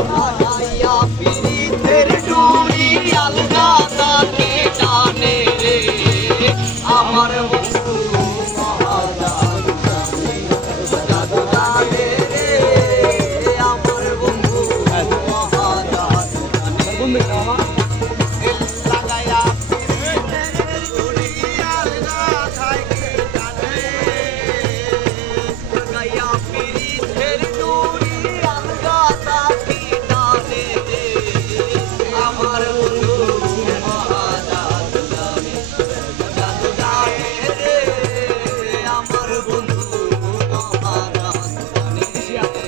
লাগাইয়া পিরিতের ডুরি আলগা তাকে টানে রে আমার বন্ধু মহাজান জাদু জানে রে আমার বন্ধু মহাজান জানে লাগাইয়া পিরিতের ডুরি আলগা তাকে টানে লাগাইয়া পিরিতের ডুরি আলগা তাকে টানে রে আমার বন্ধু মহাজান জানে জাদু জানে রে আমার বন্ধু মহাজান জানে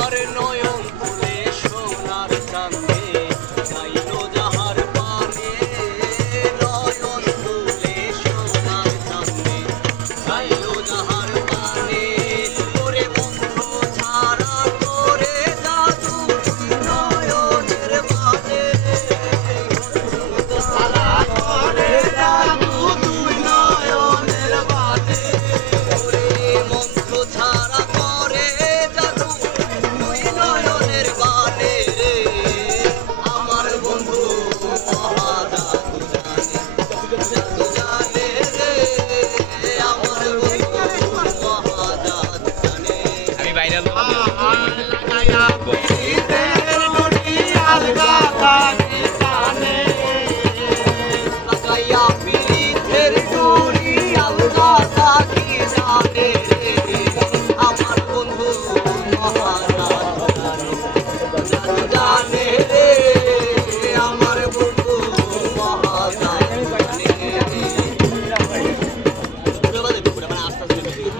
আর নয়ন খুলে সোনার চাঁদে গাইলো যাহার পানে নয়ন খুলে সোনার চাঁদে গাইলো যাহার পানে ওরে মন্ত্র ছাড়া করে জাদু নয়নের বাদে সালা করে জাদু তুই নয়নের বাদে ওরে মন্ত্র ছাড়া করে জাদু তুই নয়নের বানে রে আমার বন্ধু মহাজাদু জানে জাদু জানে রে আমার বন্ধু মহাজাদু জানে আমি বাইরে লাগাইয়া পিরিতের ডুরি আলগা তাকে টানে লাগাইয়া পিরিতের ডুরি আলগা তাকে টানে রে আমার বন্ধু মহাজাদু জানে জাদু জানে রে আমার বন্ধু মহাজাদু জানে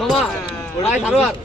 মামা ভাই সারোয়ার